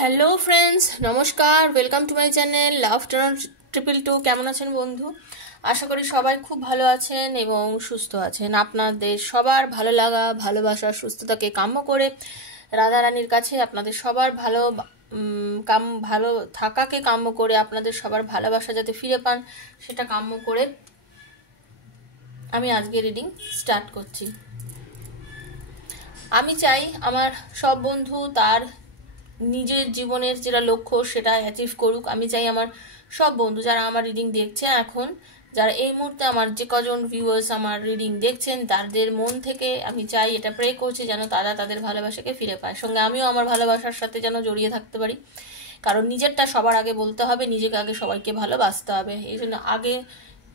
Hello friends, নমস্কার। Welcome to my channel love tarot triple two. কেমন আছেন বন্ধু? আশা করি সবাই খুব ভালো আছেন এবং সুস্থ আছেন। আপনাদের সবার ভালো লাগা, ভালোবাসা, সুস্থতাকে কাম্য করে রাধারানীর কাছে আপনাদের সবার ভালো থাকাকে কাম্য করে, আপনাদের সবার ভালোবাসা যাতে ফিরে পান সেটা কাম্য করে আমি আজকে রিডিং স্টার্ট করছি। আমি চাই আমার সব বন্ধু তার নিজের জীবনের যেটা লক্ষ্য সেটা অ্যাচিভ করুক। আমি চাই আমার সব বন্ধু যারা আমার রিডিং দেখছে এখন, যারা এই মুহূর্তে আমার যে কজন ভিউয়ার্স আমার রিডিং দেখছেন, তাদের মন থেকে আমি চাই, এটা প্রে করছি যেন তারা তাদের ভালোবাসাকে ফিরে পায়। সঙ্গে আমিও আমার ভালোবাসার সাথে যেন জড়িয়ে থাকতে পারি, কারণ নিজেরটা সবার আগে বলতে হবে, নিজেকে আগে সবাইকে ভালোবাসতে হবে। এই জন্য আগে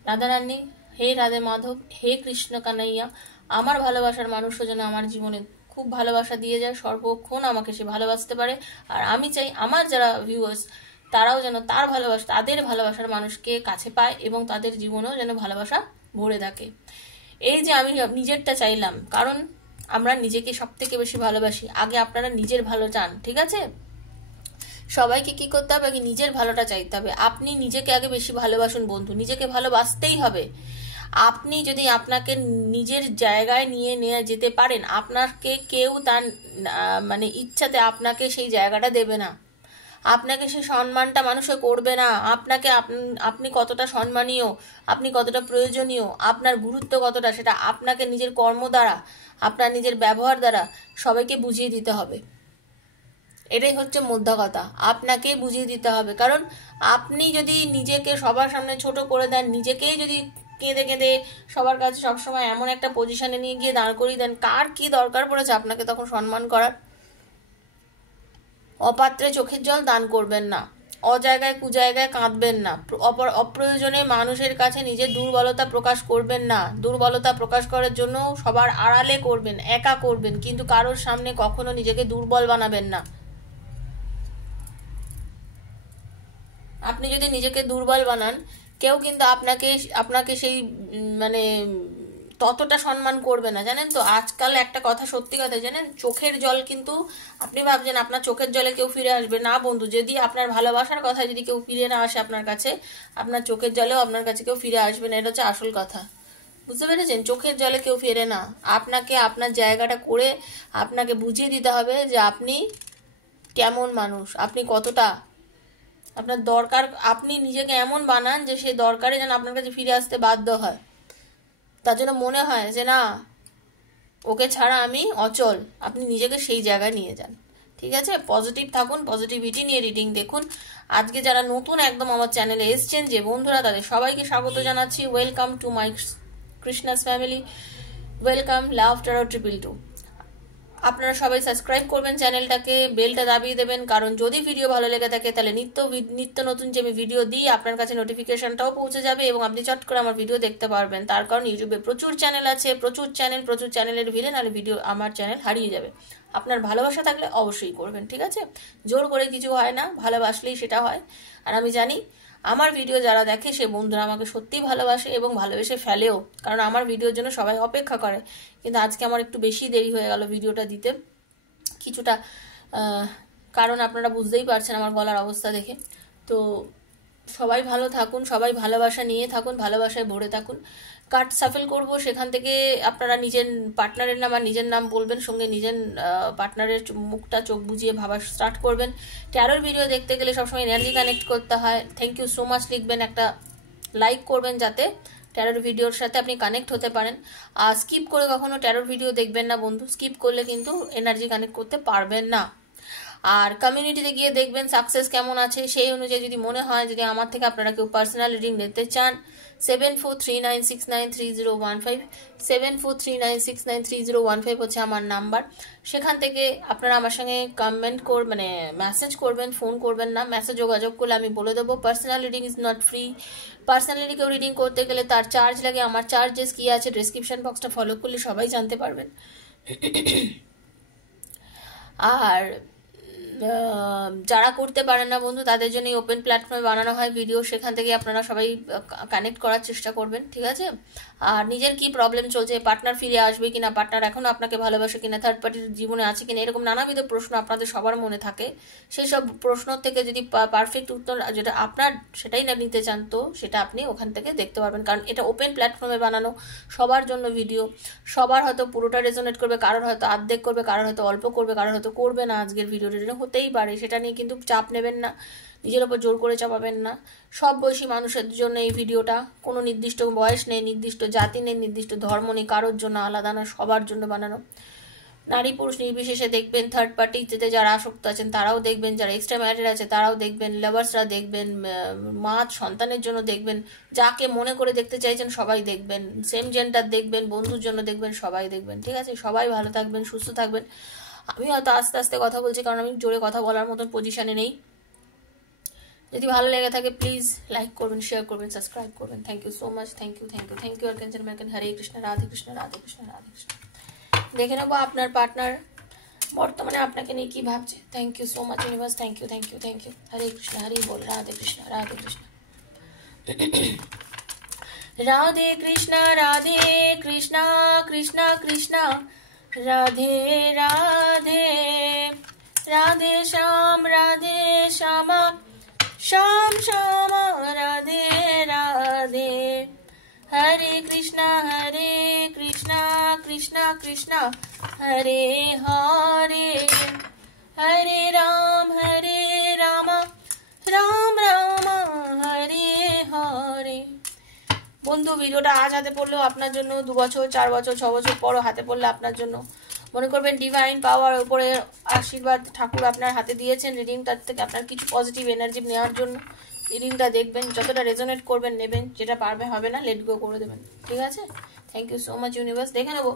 রাধারানী, হে রাধে মাধব, হে কৃষ্ণ কানাইয়া, আমার ভালোবাসার মানুষও যেন আমার জীবনে খুব ভালোবাসা দিয়ে যায়, সর্বক্ষণ আমাকে সে ভালোবাসতে পারে। আর আমি চাই আমার যারা ভিউয়ার্স তারাও যেন তাদের ভালোবাসার মানুষকে কাছে পায় এবং তাদের জীবনেও যেন ভালোবাসা ভরে থাকে। এই যে আমি নিজেরটা চাইলাম, কারণ আমরা নিজেকে সব থেকে বেশি ভালোবাসি। আগে আপনারা নিজের ভালো চান, ঠিক আছে? সবাইকে কি করতে হবে? আগে নিজের ভালোটা চাইতে হবে। আপনি নিজেকে আগে বেশি ভালোবাসুন বন্ধু, নিজেকে ভালোবাসতেই হবে। আপনি যদি আপনাকে নিজের জায়গায় নিয়ে যেতে পারেন, আপনাকে কেউ তার মানে ইচ্ছাতে আপনাকে সেই জায়গাটা দেবে না, আপনাকে সেই সম্মানটা মানুষে করবে না। আপনাকে আপনি কতটা সম্মানীয়, আপনি কতটা প্রয়োজনীয়, আপনার গুরুত্ব কতটা, সেটা আপনাকে নিজের কর্ম দ্বারা, আপনার নিজের ব্যবহার দ্বারা সবাইকে বুঝিয়ে দিতে হবে। এটাই হচ্ছে মোদ্দা কথা, আপনাকেই বুঝিয়ে দিতে হবে। কারণ আপনি যদি নিজেকে সবার সামনে ছোট করে দেন, নিজেকেই যদি কেঁদে কেঁদে সবার কাছে সবসময় এমন একটা পজিশনে নিয়ে গিয়ে দাঁড় করিয়ে দেন, কার কি দরকার পড়েছে আপনাকে তখন সম্মান করার? অপাত্রে চোখের জল দান করবেন না, অজায়গায় কুজায়গায় কাঁদবেন না, অপ্রয়োজনে মানুষের কাছে নিজের দুর্বলতা প্রকাশ করবেন না। দুর্বলতা প্রকাশ করার জন্য সবার আড়ালে করবেন, একা করবেন, কিন্তু কারোর সামনে কখনো নিজেকে দুর্বল বানাবেন না। আপনি যদি নিজেকে দুর্বল বানান, কেউ কিন্তু আপনাকে সেই মানে ততটা সম্মান করবে না, জানেন তো? আজকাল একটা কথা, সত্যি কথা জানেন, চোখের জল কিন্তু, আপনি ভাবছেন আপনার চোখের জলে কেউ ফিরে আসবে না বন্ধু। যদি আপনার ভালোবাসার কথা যদি কেউ ফিরে না আসে আপনার কাছে, আপনার চোখের জলেও আপনার কাছে কেউ ফিরে আসবে না। এটা হচ্ছে আসল কথা, বুঝতে পেরেছেন? চোখের জলে কেউ ফিরে না। আপনাকে আপনার জায়গাটা করে আপনাকে বুঝিয়ে দিতে হবে যে আপনি কেমন মানুষ, আপনি কতটা আপনার দরকার। আপনি নিজেকে এমন বানান যে সেই দরকারে যেন আপনার কাছে ফিরে আসতে বাধ্য হয়, তার জন্য মনে হয় যে না, ওকে ছাড়া আমি অচল। আপনি নিজেকে সেই জায়গায় নিয়ে যান, ঠিক আছে? পজিটিভ থাকুন, পজিটিভিটি নিয়ে রিডিং দেখুন। আজকে যারা নতুন একদম আমার চ্যানেলে এসছেন যে বন্ধুরা, তাদের সবাইকে স্বাগত জানাচ্ছি। Welcome to my Krishna's family, welcome love tarot triple two. আপনারা সবাই সাবস্ক্রাইব করবেন চ্যানেলটাকে, বেলটা দাবিয়ে দেবেন, কারণ যদি ভিডিও ভালো লেগে থাকে তাহলে নিত্য নতুন যে আমি ভিডিও দিই আপনার কাছে নোটিফিকেশনটাও পৌঁছে যাবে এবং আপনি চট করে আমার ভিডিও দেখতে পারবেন। তার কারণ ইউটিউবে প্রচুর চ্যানেল আছে, প্রচুর চ্যানেলের ভিড়ে নাহলে আমার চ্যানেল হারিয়ে যাবে। আপনার ভালোবাসা থাকলে অবশ্যই করবেন, ঠিক আছে? জোর করে কিছু হয় না, ভালোবাসলেই সেটা হয়। আর আমি জানি আমার ভিডিও যারা দেখে সে বন্ধুরা আমাকে সত্যিই ভালোবাসে এবং ভালোবেসে ফেলেও, কারণ আমার ভিডিওর জন্য সবাই অপেক্ষা করে। কিন্তু আজকে আমার একটু বেশি দেরি হয়ে গেল ভিডিওটা দিতে, কিছুটা কারণ আপনারা বুঝতেই পারছেন আমার গলার অবস্থা দেখে। তো সবাই ভালো থাকুন, সবাই ভালোবাসা নিয়ে থাকুন, ভালোবাসায় ভরে থাকুন। কার্ড সাফেল করব, সেখান থেকে আপনারা নিজের পার্টনারের নাম আর নিজের নাম বলবেন, সঙ্গে নিজের পার্টনারের মুখটা চোখ বুজিয়ে ভাবা স্টার্ট করবেন। ট্যারোর ভিডিও দেখতে গেলে সবসময় এনার্জি কানেক্ট করতে হয়। থ্যাংক ইউ সো মাচ লিখবেন, একটা লাইক করবেন যাতে ট্যারোর ভিডিওর সাথে আপনি কানেক্ট হতে পারেন। আর স্কিপ করে কখনো ট্যারোর ভিডিও দেখবেন না বন্ধু, স্কিপ করলে কিন্তু এনার্জি কানেক্ট করতে পারবেন না। আর কমিউনিটিতে গিয়ে দেখবেন সাকসেস কেমন আছে, সেই অনুযায়ী যদি মনে হয় যদি আমার থেকে আপনারা কেউ পার্সোনাল রিডিং নিতে চান, 7439693015, 7439693015 হচ্ছে আমার নাম্বার। সেখান থেকে আপনারা আমার সঙ্গে মেসেজ করবেন, ফোন করবেন না। মেসেজ যোগাযোগ করলে আমি বলে দেবো। Personal reading is not free. Personally কেউ রিডিং করতে গেলে তার চার্জ লাগে। আমার চার্জেস কি আছে ডেসক্রিপশন বক্সটা ফলো করলে সবাই জানতে পারবেন। আর যারা করতে পারেন না বন্ধু, তাদের জন্য ওপেন প্ল্যাটফর্মে বানানো হয় ভিডিও, সেখান থেকে আপনারা সবাই কানেক্ট করার চেষ্টা করবেন, ঠিক আছে? আর নিজের কি প্রবলেম চলছে, পার্টনার ফিরে আসবে কিনা, পার্টনার এখনো আপনাকে ভালোবাসে কিনা, থার্ড পার্টির জীবনে আছে কিনা, এরকম নানাবিধ প্রশ্ন আপনাদের সবার মনে থাকে। সেই সব প্রশ্ন থেকে যদি পারফেক্ট উত্তর যেটা আপনার সেটাই না নিতে চান, তো সেটা আপনি ওখান থেকে দেখতে পারবেন। কারণ এটা ওপেন প্ল্যাটফর্মে বানানো, সবার জন্য ভিডিও, সবার হয়তো পুরোটা রেজোনেট করবে, কারোর হয়তো অর্ধেক করবে, কারোর হয়তো অল্প করবে, কারোর হয়তো করবে না। আজকের ভিডিওটা হতেই পারে, সেটা নিয়ে কিন্তু চাপ নেবেন না, নিজের ওপর জোর করে চাপাবেন না। সব বয়সী মানুষের জন্য এই ভিডিওটা, কোনো নির্দিষ্ট বয়স নেই, নির্দিষ্ট জাতি নেই, নির্দিষ্ট ধর্ম নেই, কারোর জন্য আলাদা না, সবার জন্য বানানো। নারী পুরুষ নির্বিশেষে দেখবেন, থার্ড পার্টিতে যারা আসক্ত আছেন তারাও দেখবেন, যারা এক্সট্রা ম্যারিড আছে তারাও দেখবেন, লাভার্সরা দেখবেন, মা সন্তানের জন্য দেখবেন, যাকে মনে করে দেখতে চাইছেন সবাই দেখবেন, সেম জেন্ডার দেখবেন, বন্ধুর জন্য দেখবেন, সবাই দেখবেন, ঠিক আছে? সবাই ভালো থাকবেন, সুস্থ থাকবেন। আমি হয়তো আস্তে আস্তে কথা বলছি, কারণ আমি জোরে কথা বলার মতন পজিশনে নেই। যদি ভালো লেগে থাকে প্লিজ লাইক করবেন, শেয়ার করবেন, সাবস্ক্রাইব করবেন। Thank you so much, thank you, thank you, thank you. আর্কাঞ্চন ম্যাকেন, হরে কৃষ্ণ, রাধে কৃষ্ণ, রাধে কৃষ্ণ, রাধে কৃষ্ণ। দেখে নেবো আপনার পার্টনার বর্তমানে আপনাকে নিয়ে কি ভাবছে। Thank you so much universe, thank you, thank you, thank you. Hare Krishna, Hare বল, রাধে কৃষ্ণ, রাধে কৃষ্ণ। রাধে কৃষ্ণ, রাধে কৃষ্ণ, কৃষ্ণ কৃষ্ণ রাধে রাধে, রাধে শ্যাম, রাধে শ্যামা, শ্যাম শ্যামা, রাধে রাধে। হরে কৃষ্ণ, কৃষ্ণ কৃষ্ণ হরে হরে, হরে রাম, রাম রাম হরে হরে। বন্ধু, ভিডিওটা আজ হাতে পড়লেও আপনার জন্য, 2 বছর 4 বছর 6 বছর পরও হাতে পড়লে আপনার জন্য, মনে করবেন ডিভাইন পাওয়ার উপরে আশীর্বাদ ঠাকুর আপনার হাতে দিয়েছেন রিডিংটার থেকে আপনার কিছু পজিটিভ এনার্জি নেওয়ার জন্য। রিডিংটা দেখবেন, যতটা রেজোনেট করবেন নেবেন, যেটা পারবে হবে না লেট গো করে দেবেন, ঠিক আছে? Thank you so much universe. দেখে নেবো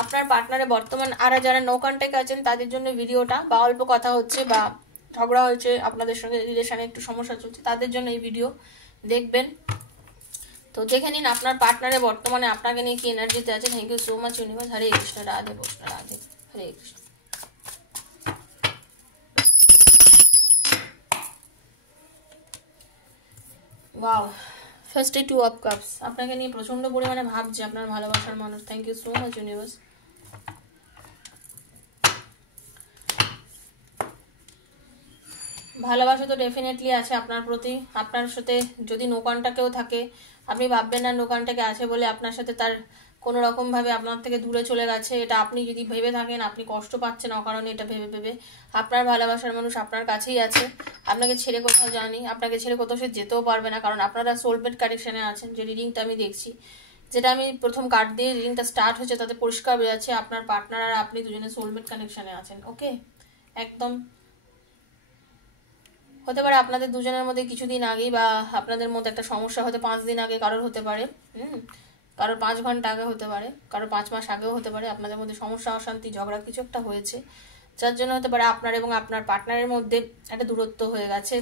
আপনার পার্টনারে বর্তমান আর যারা নো কন্ট্যাক্ট আছেন তাদের জন্য ভিডিওটা, বা অল্প কথা হচ্ছে বা ঝগড়া হয়েছে, আপনাদের সঙ্গে রিলেশনে একটু সমস্যা চলছে, তাদের জন্য এই ভিডিও দেখবেন। তো দেখে নিন আপনার পার্টনারে বর্তমানে আপনাকে নিয়ে কি এনার্জিতে আছে। Thank you so much universe. Hare Krishna, Radhe Krishna, Radhe, Hare Krishna. Wow, ফার্স্টে 2 অফ কাপস, আপনাকে নিয়ে প্রচন্ড পরিমাণে ভাবছে আপনার ভালোবাসার মানুষ। Thank you so much universe. ভালোবাসা তো ডেফিনেটলি আছে আপনার প্রতি। আপনার সাথে যদি নো কন্ট্যাক্টেও থাকে, আপনি ভাববেন না নো কন্ট্যাক্টে আছে বলে আপনার সাথে তার কোনো রকম ভাবে আপনার থেকে দূরে চলে গেছে। এটা আপনি যদি ভেবে থাকেন, আপনি কষ্ট পাচ্ছেন অকারণে এটা ভেবে ভেবে। আপনার ভালোবাসার মানুষ আপনার কাছেই আছে, আপনাকে ছেড়ে কোথাও যায়নি, আপনাকে ছেড়ে কোথাও সে যেতেও পারবে না, কারণ আপনারা সোলমেট কানেকশনে আছেন। যে রিডিংটা আমি দেখছি, যেটা আমি প্রথম কার্ড দিয়ে রিডিংটা স্টার্ট হচ্ছে, তাতে পরিষ্কার বোঝাচ্ছে আপনার পার্টনার আর আপনি দুজনে সোলমেট কানেকশনে আছেন। ওকে, একদম। হতে পারে আপনাদের দুজনের মধ্যে কিছুদিন আগেই, বা আপনাদের মধ্যে একটা সমস্যা হতে 5 দিন আগে কারোর হতে পারে, কারোর 5 ঘন্টা আগে হতে পারে, কারোর 5 মাস আগেও হতে পারে। আপনাদের মধ্যে সমস্যা, অশান্তি, ঝগড়া কিছু একটা হয়েছে, যার জন্য হতে পারে আপনার এবং আপনার পার্টনারের মধ্যে একটা দূরত্ব হয়ে গেছে।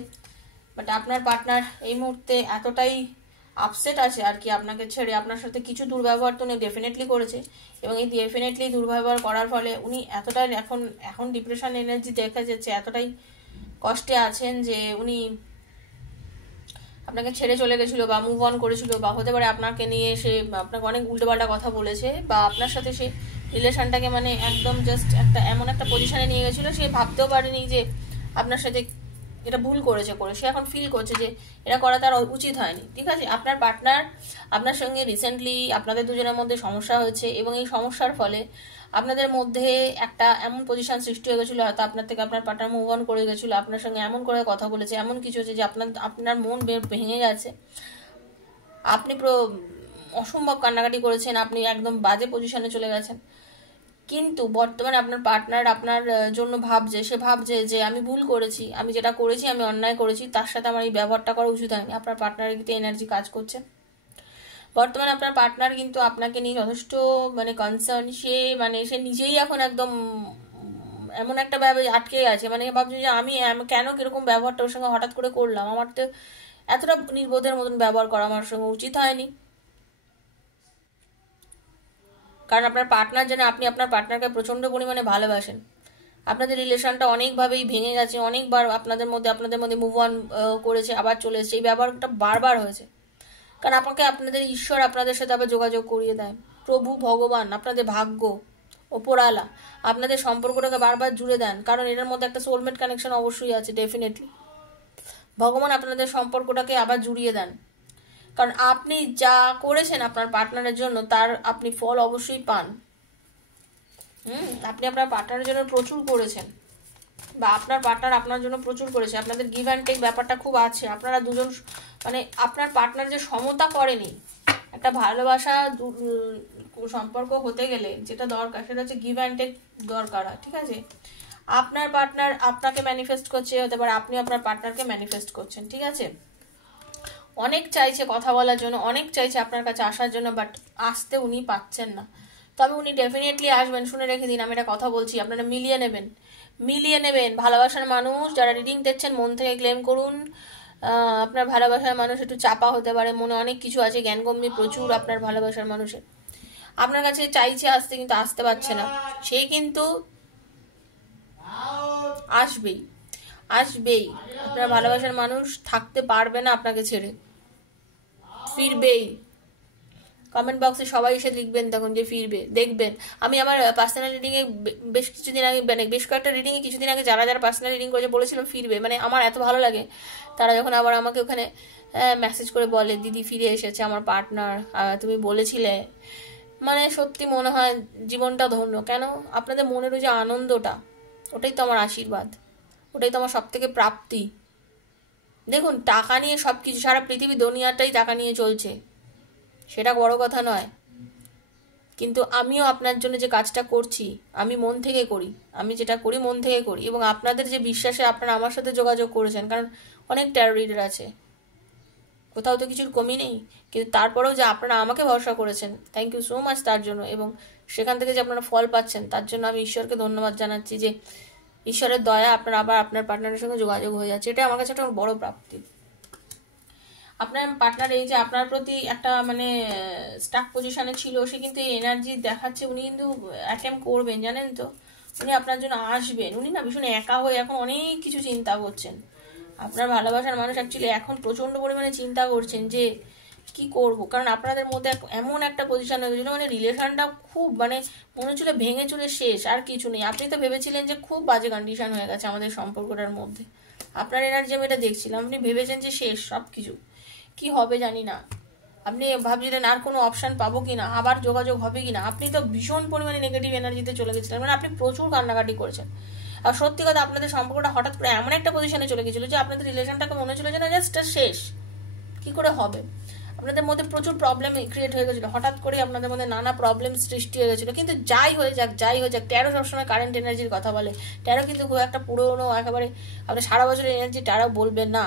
বাট আপনার পার্টনার এই মুহূর্তে এতটাই আপসেট আছে আর কি আপনাকে ছেড়ে, আপনার সাথে কিছু দুর্ব্যবহার তো উনি ডেফিনেটলি করেছে, এবং এই ডেফিনেটলি দুর্ব্যবহার করার ফলে উনি এতটাই এখন ডিপ্রেশন এনার্জি দেখা যাচ্ছে, এতটাই কষ্টে আছেন যে উনি আপনাকে ছেড়ে চলে গেছিল বা মুভ অন করেছিল, বা হতে পারে আপনাকে নিয়ে সে আপনাকে অনেক উল্টোপাল্টা কথা বলেছে, বা আপনার সাথে সে রিলেশনটাকে মানে একদম জাস্ট একটা এমন একটা পজিশনে নিয়ে গেছিল, সে ভাবতেও পারেনি যে আপনার সাথে এটা ভুল করেছে, সে এখন ফিল করছে যে এটা করা তার উচিত হয়নি, ঠিক আছে? আপনার পার্টনার আপনার সঙ্গে রিসেন্টলি আপনাদের দুজনের মধ্যে সমস্যা হয়েছে, এবং এই সমস্যার ফলে আপনাদের মধ্যে একটা এমন পজিশন সৃষ্টি হয়ে গেছিলো, হয়তো আপনার থেকে আপনার পার্টনার মুভ অন করে গেছিলো, আপনার সঙ্গে এমন করে কথা বলেছে, এমন কিছু হচ্ছে যে আপনার মন ভেঙে গেছে, আপনি অসম্ভব কান্নাকাটি করেছেন, আপনি একদম বাজে পজিশনে চলে গেছেন। কিন্তু বর্তমানে আপনার পার্টনার আপনার জন্য সে ভাবছে যে আমি ভুল করেছি, আমি যেটা করেছি আমি অন্যায় করেছি, তার সাথে আমার এই ব্যবহারটা করা উচিত হয়নি। আপনার পার্টনারের কিন্তু এনার্জি কাজ করছে বর্তমানে। আপনার পার্টনার কিন্তু আপনাকে নিয়ে যথেষ্ট মানে কনসার্ন, সে নিজেই এখন একদম এমন একটা আটকে আছে, মানে ভাবছে যে আমি কেন কিরকম ব্যবহারটা ওর সঙ্গে হঠাৎ করে করলাম, আমার তো এতটা নির্বোধের মতন ব্যবহার করা আমার সঙ্গে উচিত হয়নি। কারণ আপনার পার্টনার জানে আপনি আপনার পার্টনারকে প্রচন্ড পরিমাণে ভালোবাসেন, আপনাদের রিলেশনটা অনেকভাবেই ভেঙে গেছে, অনেকবার আপনাদের মধ্যে মুভ অন করেছে, আবার চলে এসেছে, এই ব্যাপারটা বারবার হয়েছে। কারণ আপনাদের ঈশ্বর আপনাদের সাথে আবার যোগাযোগ করিয়ে দেয়, প্রভু ভগবান আপনাদের ভাগ্য ওপরালা আপনাদের সম্পর্কটাকে বারবার জুড়ে দেন, কারণ এটার মধ্যে একটা সোলমেট কানেকশন অবশ্যই আছে। ডেফিনেটলি ভগবান আপনাদের সম্পর্কটাকে আবার জুড়িয়ে দেন, কারণ আপনি যা করেছেন আপনার পার্টনারের জন্য তার আপনি ফল অবশ্যই পান। আপনি আপনার পার্টনারের জন্য প্রচুর করেছেন, বা আপনার পার্টনার আপনার জন্য প্রচুর করেছে, আপনাদের গিভ অ্যান্ড টেক ব্যাপারটা খুব আছে। আপনারা দুজন মানে আপনার পার্টনার যে সমতা করেনি, একটা ভালোবাসা সম্পর্ক হতে গেলে যেটা দরকার সেটা হচ্ছে গিভ অ্যান্ড টেক দরকার হয়, ঠিক আছে? আপনার পার্টনার আপনাকে ম্যানিফেস্ট করছে, হতে পারে আপনি আপনার পার্টনারকে ম্যানিফেস্ট করছেন, ঠিক আছে? অনেক চাইছে কথা বলার জন্য, অনেক চাইছে আপনার কাছে আসার জন্য, বাট আসতে উনি পাচ্ছেন না। তবে উনি ডেফিনেটলি আসবেন, শুনে রেখে দিন, আমি এটা কথা বলছি, আপনারা মিলিয়ে নেবেন। ভালোবাসার মানুষ যারা রিডিং দিচ্ছেন মন থেকে ক্লেম করুন। আপনার ভালোবাসার মানুষ একটু চাপা হতে পারে, মনে অনেক কিছু আছে, জ্ঞানগম্ভীর প্রচুর আপনার ভালোবাসার মানুষের, আপনার কাছে চাইছে আসতে কিন্তু আসতে পারছে না। সে কিন্তু আসবেই। আপনার ভালোবাসার মানুষ থাকতে পারবে না আপনাকে ছেড়ে, ফিরবেই। কমেন্ট বক্সে সবাই এসে লিখবেন তখন যে ফিরবে, দেখবেন। আমি আমার পার্সোনাল রিডিংয়ে বেশ কয়েকটা রিডিংয়ে কিছুদিন আগে যারা পার্সোনাল রিডিং করেছে বলেছিলাম ফিরবে, মানে আমার এত ভালো লাগে তারা যখন আবার আমাকে ওখানে মেসেজ করে বলে দিদি ফিরে এসেছে আমার পার্টনার, তুমি বলেছিলে, মানে সত্যি মনে হয় জীবনটা ধন্য। কেন? আপনাদের মনের ওই যে আনন্দটা, ওটাই তো আমার আশীর্বাদ, ওটাই তো আমার সব থেকে প্রাপ্তি। দেখুন, টাকা নিয়ে সব কিছু, সারা পৃথিবী দুনিয়াটাই টাকা নিয়ে চলছে, সেটা বড় কথা নয়, কিন্তু আমিও আপনার জন্য যে কাজটা করছি আমি মন থেকে করি, আমি যেটা করি মন থেকে করি, এবং আপনাদের যে বিশ্বাসে আপনারা আমার সাথে যোগাযোগ করেছেন, কারণ অনেক ট্যারো রিডার আছে, কোথাও তো কিছুর কমি নেই, কিন্তু তারপরেও যে আপনারা আমাকে ভরসা করেছেন, থ্যাংক ইউ সো মাচ তার জন্য, এবং সেখান থেকে যে আপনারা ফল পাচ্ছেন তার জন্য আমি ঈশ্বরকে ধন্যবাদ জানাচ্ছি, যে ঈশ্বরের দয়া আপনার আবার আপনার পার্টনারের সঙ্গে যোগাযোগ হয়ে যাচ্ছে, এটা আমার কাছে একটা বড় প্রাপ্তি। আপনার পার্টনার এই যে আপনার প্রতি একটা মানে স্টাক পজিশনে ছিল, সে কিন্তু এই এনার্জি দেখাচ্ছে, উনি কিন্তু অ্যাটেম্প করবেন, জানেন তো, উনি আপনার জন্য আসবেন। উনি না ভীষণ একা হয়ে এখন অনেক কিছু চিন্তা করছেন, আপনার ভালোবাসার মানুষ অ্যাকচুয়ালি এখন প্রচন্ড পরিমাণে চিন্তা করছেন যে কি করব, কারণ আপনাদের মধ্যে এমন একটা পজিশন হয়ে গেছিল, মানে রিলেশনটা খুব মানে মনে হচ্ছিল ভেঙে চুরে শেষ, আর কিছু নেই। আপনি তো ভেবেছিলেন যে খুব বাজে কন্ডিশন হয়ে গেছে আমাদের সম্পর্কটার মধ্যে, আপনার এনার্জি আমি এটা দেখছিলাম, আপনি ভেবেছেন যে শেষ সব কিছু, কি হবে জানি না, আপনি ভাবছিলেন আর কোনো অপশন পাবো কিনা, আবার যোগাযোগ হবে কিনা, আপনি তো ভীষণ পরিমাণে নেগেটিভ এনার্জিতে চলে গেছিলেন, মানে আপনি প্রচুর কান্নাকাটি করেছেন। আর সত্যি কথা, আপনাদের সম্পর্কটা হঠাৎ করে এমন একটা পজিশনে চলে গেছিল যে আপনাদের রিলেশনটাকে মনে হচ্ছিল যে না জাস্ট শেষ, কি করে হবে, আপনাদের মধ্যে প্রচুর প্রবলেম ক্রিয়েট হয়ে গেছিলো, হঠাৎ করে আপনাদের মধ্যে নানা প্রবলেম সৃষ্টি হয়ে গেছিলো। কিন্তু যাই হয়ে যাক, ট্যারো সবসময় কারেন্ট এনার্জির কথা বলে, ট্যারো কিন্তু খুব একটা পুরোনো একেবারে আপনি সারা বছরের এনার্জি ট্যারো বলবেন না।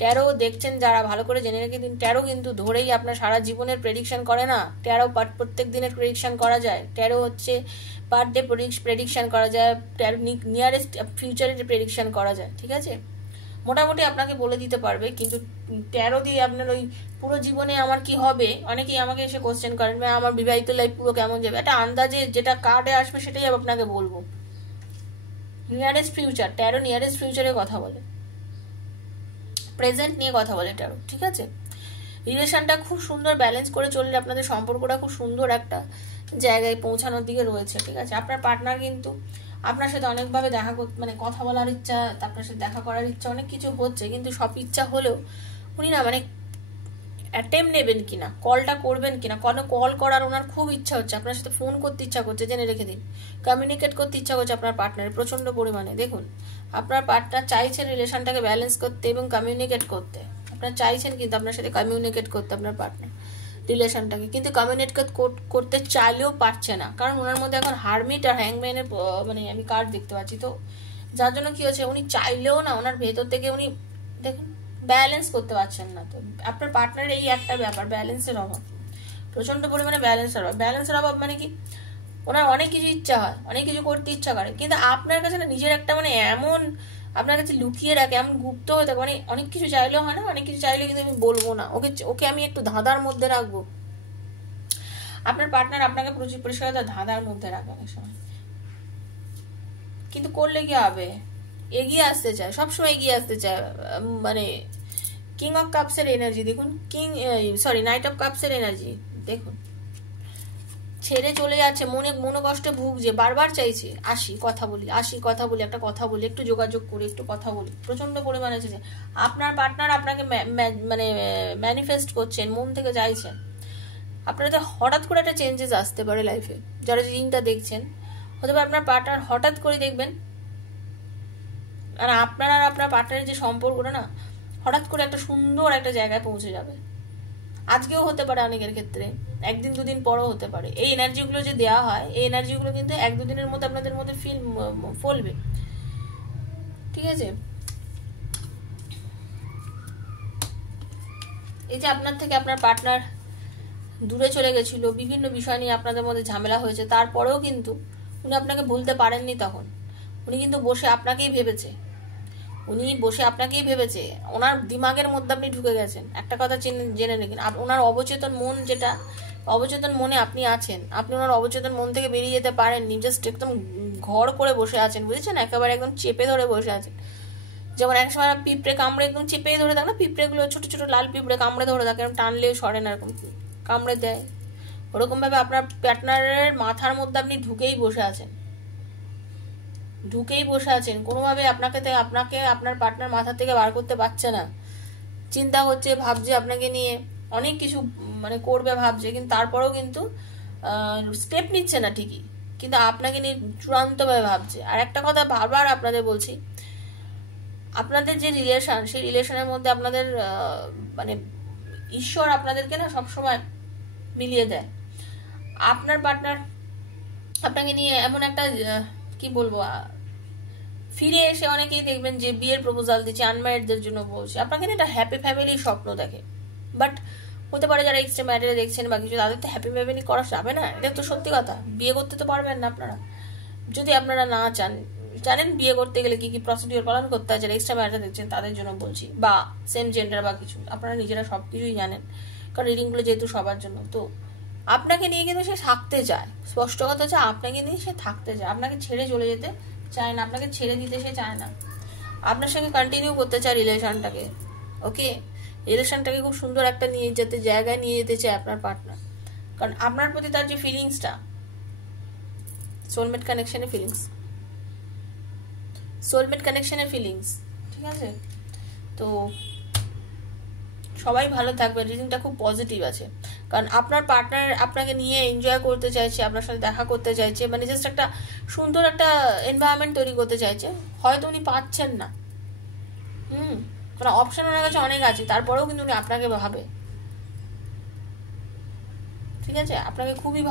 ট্যারো দেখছেন যারা ভালো করে জেনে রেখে দিন, ট্যারো কিন্তু ধরেই আপনার সারা জীবনের প্রেডিকশন করে না, ট্যারো প্রত্যেক দিনের প্রেডিকশন করা যায়, ট্যারো হচ্ছে পার ডে প্রেডিকশন করা যায়, ট্যারো নিয়ারেস্ট ফিউচারের প্রেডিকশন করা যায়, ঠিক আছে, মোটামুটি আপনাকে বলে দিতে পারবে। কিন্তু ট্যারো দিয়ে আপনার ওই পুরো জীবনে আমার কি হবে, অনেকেই আমাকে এসে কোশ্চেন করেন আমার বিবাহিত লাইফ পুরো কেমন যাবে, একটা আন্দাজে যেটা কার্ডে আসবে সেটাই আপনাকে বলবো। নিয়ারেস্ট ফিউচার, ট্যারো নিয়ারেস্ট ফিউচারের কথা বলে, প্রেজেন্ট নিয়ে কথা বলে ট্যারো, ঠিক আছে। রিলেশনটা খুব সুন্দর ব্যালেন্স করে চললে আপনাদের সম্পর্কটা খুব সুন্দর একটা জায়গায় পৌঁছানোর দিকে রয়েছে, ঠিক আছে। আপনার পার্টনার কিন্তু আপনার সাথে অনেকভাবে দেখা করতে মানে কথা বলার ইচ্ছা, আপনার সাথে দেখা করার ইচ্ছা, অনেক কিছু হচ্ছে, কিন্তু সব ইচ্ছা হলেও উনি না মানে অ্যাটেম্প নেবেন কিনা, কলটা করবেন কিনা, কোনো কল করার ওনার খুব ইচ্ছা হচ্ছে, আপনার সাথে ফোন করতে ইচ্ছা করছে, জেনে রেখে দিন, কমিউনিকেট করতে ইচ্ছা করছে আপনার পার্টনারের প্রচন্ড পরিমাণে। দেখুন, আপনার পার্টনার চাইছেন রিলেশনটাকে ব্যালেন্স করতে এবং কমিউনিকেট করতে, আপনার চাইছেন কিন্তু আপনার সাথে কমিউনিকেট করতে আপনার পার্টনার রিলেশনটাকে, কিন্তু কমিউনিকেট করতে চাইলেও পারছে না, কারণ ওনার মধ্যে এখন হারমিট আর হ্যাংম্যানের মানে আমি কার্ড দেখতে পাচ্ছি, তো যার জন্য কি হচ্ছে, উনি চাইলেও না ওনার ভেতর থেকে উনি দেখুন ব্যালেন্স করতে পারছেন না। তো আপনার পার্টনারের এই একটা ব্যাপার, ব্যালেন্সের অভাব, প্রচন্ড পরিমাণে ব্যালেন্সের অভাব মানে কি, ওনার অনেক কিছু ইচ্ছা হয়, অনেক কিছু করতে ইচ্ছা করে, কিন্তু আপনার কাছে না নিজের একটা মানে এমন আপনার কাছে লুকিয়ে রাখে, এমন গুপ্ত হয়ে থাকে, মানে অনেক কিছু চাইলেও হয় না, অনেক কিছু চাইলে কিন্তু আমি বলবো না, ওকে আমি একটু ধাঁধার মধ্যে রাখবো। আপনার পার্টনার আপনাকে পরিষ্কার ধাঁধার মধ্যে রাখবে অনেক সময়, কিন্তু করলে কি হবে, এগিয়ে আসতে চায়, সবসময় এগিয়ে আসতে চায়। মানে কিং অফ কাপসের এনার্জি দেখুন, নাইট অফ কাপসের এনার্জি দেখুন, ছেড়ে চলে যাচ্ছে, মনে কষ্টে ভুগছে, বারবার চাইছে আসি কথা বলি, একটা কথা বলি, একটু যোগাযোগ করি, একটু কথা বলি, প্রচন্ড পরিমাণে চাইছে। আপনার পার্টনার আপনাকে মানে ম্যানিফেস্ট করছেন, মন থেকে চাইছেন। আপনাদের হঠাৎ করে একটা চেঞ্জেস আসতে পারে লাইফে, যারা রিডিংটা দেখছেন, হতে পারে আপনার পার্টনার হঠাৎ করে দেখবেন, আর আপনার আর আপনার পার্টনারের যে সম্পর্কটা না, হঠাৎ করে একটা সুন্দর একটা জায়গায় পৌঁছে যাবে। আজকেও হতে পারে, অনেকের ক্ষেত্রে একদিন দুদিন পরও হতে পারে। এই এনার্জিগুলো যে দেওয়া হয়, এই এনার্জিগুলো কিন্তু এক দুদিনের মধ্যে আপনাদের মধ্যে ফলবে, ঠিক আছে? এই যে আপনার থেকে আপনার পার্টনার দূরে চলে গেছিল, বিভিন্ন বিষয় নিয়ে আপনাদের মধ্যে ঝামেলা হয়েছে, তারপরেও কিন্তু উনি আপনাকে ভুলতে পারেননি। তখন উনি কিন্তু বসে আপনাকেই ভেবেছে, ওনার দিমাগের মধ্যে আপনি ঢুকে গেছেন। একটা কথা জেনে নিন, ওনার অবচেতন মন, যেটা অবচেতন মনে আপনি আছেন, আপনি ওনার অবচেতন মন থেকে বেরিয়ে যেতে পারেননি, জাস্ট একদম ঘর করে বসে আছেন, বুঝেছেন? একেবারে একদম চেপে ধরে বসে আছেন। যেমন এক সময় পিঁপড়ে কামড়ে একদম চেপে ধরে থাকে না, পিঁপড়েগুলো ছোট ছোট লাল পিঁপড়ে কামড়ে ধরে থাকে, এরকম টানলেও সরে না, এরকম কামড়ে দেয়। ওরকম ভাবে আপনার পার্টনারের মাথার মধ্যে আপনি ঢুকেই বসে আছেন, কোনোভাবে আপনাকে আপনার পার্টনার মাথা থেকে বার করতে পারছে না। চিন্তা হচ্ছে, ভাবছে আপনাকে নিয়ে অনেক কিছু মানে করবে ভাবছে, কিন্তু তারপরেও কিন্তু স্টেপ নিচ্ছে না ঠিকই, কিন্তু আপনাকে নিয়ে চূড়ান্তভাবে ভাবছে। আর একটা কথা বারবার আপনাদের বলছি, আপনাদের যে রিলেশন, সেই রিলেশনের মধ্যে আপনাদের মানে ঈশ্বর আপনাদেরকে না সবসময় মিলিয়ে দেয়। আপনার পার্টনার আপনাকে নিয়ে এমন একটা কি বলবো, ফিরে এসে অনেকেই দেখবেন যে বিয়ের প্রপোজাল দিচ্ছে, আনম্যারিডদের জন্য বলছে, আপনাকে একটা হ্যাপি ফ্যামিলির স্বপ্ন দেখে। বাট হতে পারে যারা এক্সট্রা ম্যারিডে দেখছেন বা কিছু, তাদের তো হ্যাপি ফ্যামিলি করা যাবে না, এটা তো সত্যি কথা। বিয়ে করতে তো পারবেন না আপনারা, যদি আপনারা না জানেন বিয়ে করতে গেলে কি কি প্রসিডিওর পালন করতে হয়, যারা এক্সট্রা ম্যারিডে দেখছেন তাদের জন্য বলছি, বা সেম জেন্ডার বা কিছু, আপনারা নিজেরা সবকিছুই জানেন, কারণ রিডিংগুলো যেহেতু সবার জন্য। তো আপনাকে নিয়ে কিন্তু সে থাকতে চায়, স্পষ্ট কথা হচ্ছে আপনাকে নিয়ে সে থাকতে চায়, আপনাকে ছেড়ে চলে যেতে চায় না, আপনাকে ছেড়ে দিতে সে চায় না, আপনার সঙ্গে কন্টিনিউ করতে চায় রিলেশনটাকে। ওকে, রিলেশনটাকে খুব সুন্দর একটা জায়গায় নিয়ে যেতে চায় আপনার পার্টনার, কারণ আপনার প্রতি তার যে ফিলিংসটা, সোলমেট কানেকশনের ফিলিংস, ঠিক আছে? তো সবাই ভালো থাকবেন, রিডিংটা খুব পজিটিভ আছে, কারণ আপনার পার্টনার আপনাকে নিয়ে এনজয় করতে চাইছে, আপনার সাথে দেখা করতে চাইছে, মানে জাস্ট একটা সুন্দর একটা এনভায়রনমেন্ট তৈরি করতে চাইছে, হয়তো উনি পাচ্ছেন না, কারণ অপশন ওনার কাছে অনেক আছে, তারপরেও কিন্তু উনি আপনাকে ভাবে, ঠিক আছে? আপনাকে খুবই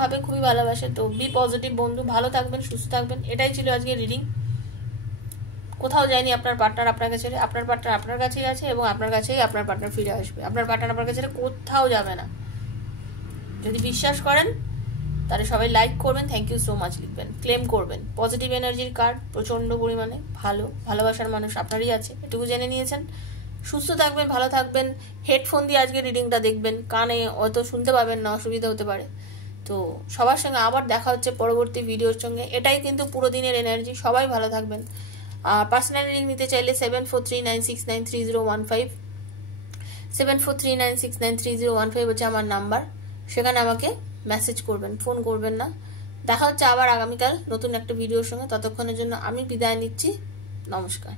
ভালোবাসে। তো বি পজিটিভ বন্ধু, ভালো থাকবেন, সুস্থ থাকবেন। এটাই ছিল আজকে রিডিং। কোথাও যায়নি আপনার পার্টনার আপনাকে ছেড়ে, আপনার পার্টনার আপনার কাছেই আছে, এবং আপনার কাছেই আপনার পার্টনার ফিরে আসবে। আপনার পার্টনার আপনার কাছে কোথাও যাবে না। যদি বিশ্বাস করেন তাহলে সবাই লাইক করবেন, থ্যাংক ইউ সো মাচ লিখবেন, ক্লেম করবেন। পজিটিভ এনার্জির কার্ড প্রচন্ড পরিমাণে ভালোবাসার মানুষ আপনারই আছে, এটুকু জেনে নিয়েছেন। সুস্থ থাকবেন, ভালো থাকবেন। হেডফোন দিয়ে আজকে রিডিংটা দেখবেন, কানে অত শুনতে পাবেন না, অসুবিধা হতে পারে। তো সবার সঙ্গে আবার দেখা হচ্ছে পরবর্তী ভিডিওর সঙ্গে। এটাই কিন্তু পুরো দিনের এনার্জি। সবাই ভালো থাকবেন। পার্সোনাল রিডিং নিতে চাইলে 7439693015 7439693015 হচ্ছে আমার নাম্বার, সেখানে আমাকে মেসেজ করবেন, ফোন করবেন না। দেখা হচ্ছে আবার আগামীকাল নতুন একটা ভিডিওর সঙ্গে। ততক্ষণের জন্য আমি বিদায় নিচ্ছি। নমস্কার।